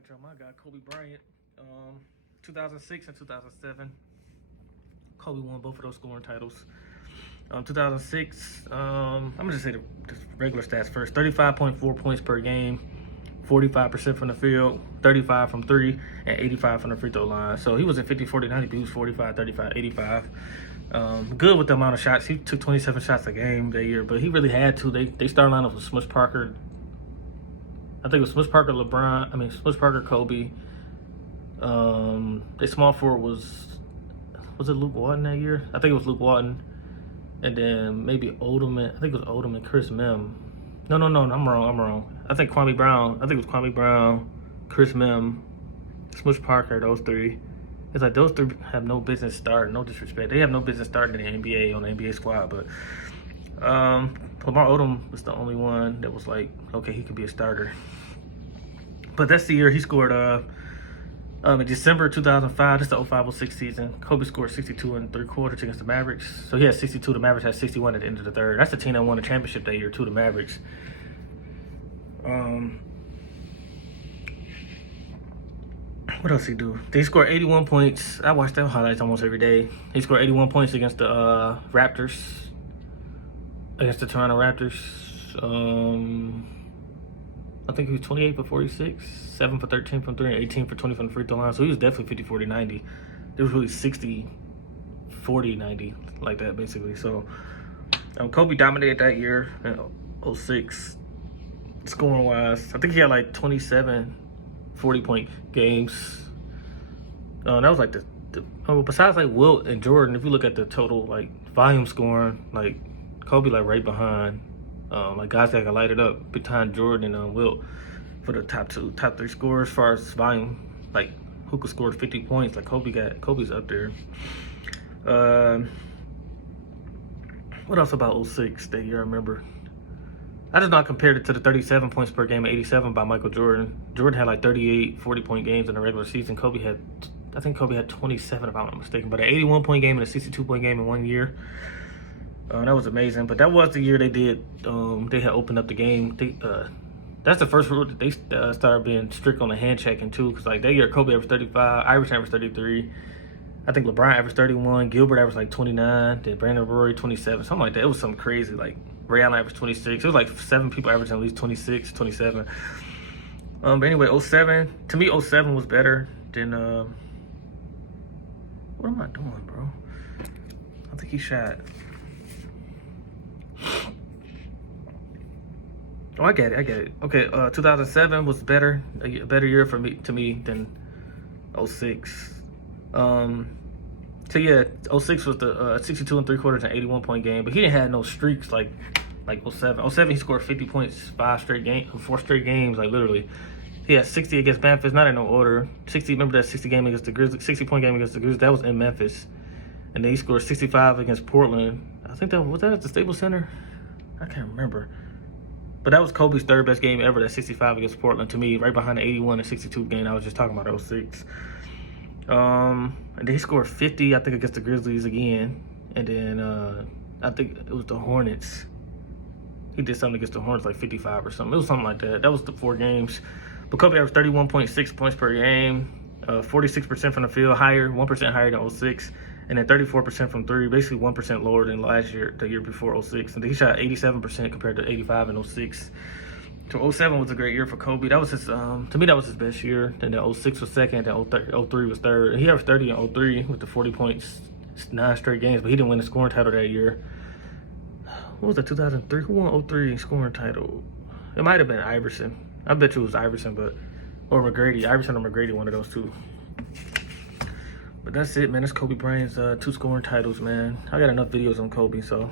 right, y'all. My guy, Kobe Bryant, 2006 and 2007. Kobe won both of those scoring titles. 2006, I'm going to just say the regular stats first. 35.4 points per game, 45% from the field, 35 from three, and 85 from the free throw line. So he wasn't 50, 40, 90, but he was 45, 35, 85. Good with the amount of shots. He took 27 shots a game that year, but he really had to. They started lineup with Smush Parker. I think it was Smush Parker, Smush Parker, Kobe. Their small forward was it Luke Walton that year? I think it was Luke Walton. And then maybe Odom and, I think it was Odom and Chris Mem. No, I'm wrong. I think Kwame Brown. I think it was Kwame Brown, Chris Mem, Smush Parker, those three. It's like those three have no business starting, no disrespect. They have no business starting in the NBA on the NBA squad, but Lamar Odom was the only one that was like, okay, he could be a starter. But that's the year he scored in December 2005, that's the 05-06 season. Kobe scored 62 and 3/4 against the Mavericks. So he had 62, the Mavericks had 61 at the end of the third. That's the team that won the championship that year too, the Mavericks. What else he do? He scored 81 points. I watch them highlights almost every day. He scored 81 points against the Raptors. Against the Toronto Raptors. I think he was 28 for 46, 7 for 13 from 3, and 18 for 20 from the free throw line. So he was definitely 50, 40, 90. It was really 60, 40, 90, like that, basically. So Kobe dominated that year in 06, scoring-wise. I think he had like 27 40-point games. That was like besides like Wilt and Jordan, if you look at the total like volume scoring, like Kobe like right behind. Like guys that can light it up behind Jordan and Wilt for the top three scorers as far as volume, like who could score 50 points. Like Kobe's up there. What else about 06 that year I remember? I just not compared it to the 37 points per game and 87 by Michael Jordan. Jordan had like 38 40-point games in the regular season. I think Kobe had 27 if I'm not mistaken, but an 81-point game and a 62-point game in 1 year. That was amazing, but that was the year they did. They had opened up the game. That's the first rule that they started being strict on the hand checking too, because like that year Kobe averaged 35, Iverson averaged 33. I think LeBron averaged 31, Gilbert averaged like 29, then Brandon Roy 27, something like that. It was something crazy. Like Ray Allen averaged 26. It was like 7 people averaging at least 26, 27. But anyway, 07. To me, 07 was better than. What am I doing, bro? I think he shot. Oh, I get it. Okay, 2007 was a better year to me than 06. So yeah, 06 was the 62 and 3/4 and 81-point game, but he didn't have no streaks like 07. 07 he scored 50 points 4 straight games, like literally. He had 60 against Memphis, not in no order. 60, remember that 60 game against the Grizzlies, 60-point game against the Grizzlies, that was in Memphis. And then he scored 65 against Portland. I think was that at the Staples Center? I can't remember. But that was Kobe's third best game ever, that 65 against Portland to me, right behind the 81 and 62 game I was just talking about, 06. And then he scored 50, I think, against the Grizzlies again. And then I think it was the Hornets. He did something against the Hornets, like 55 or something. It was something like that. That was the 4 games. But Kobe averaged 31.6 points per game, 46% from the field, 1% higher than 06. And then 34% from three, basically 1% lower than last year, the year before 06. And he shot 87% compared to 85 in 06. So 07 was a great year for Kobe. That was his, to me, that was his best year. And then 06 was second, then 03 was third. And he averaged 30 in 03 with the 40 points, 9 straight games, but he didn't win the scoring title that year. What was it, 2003? Who won 03 scoring title? It might have been Iverson. I bet you it was Iverson, or McGrady. Iverson or McGrady, one of those two. But that's it, man. That's Kobe Bryant's 2 scoring titles, man. I got enough videos on Kobe, so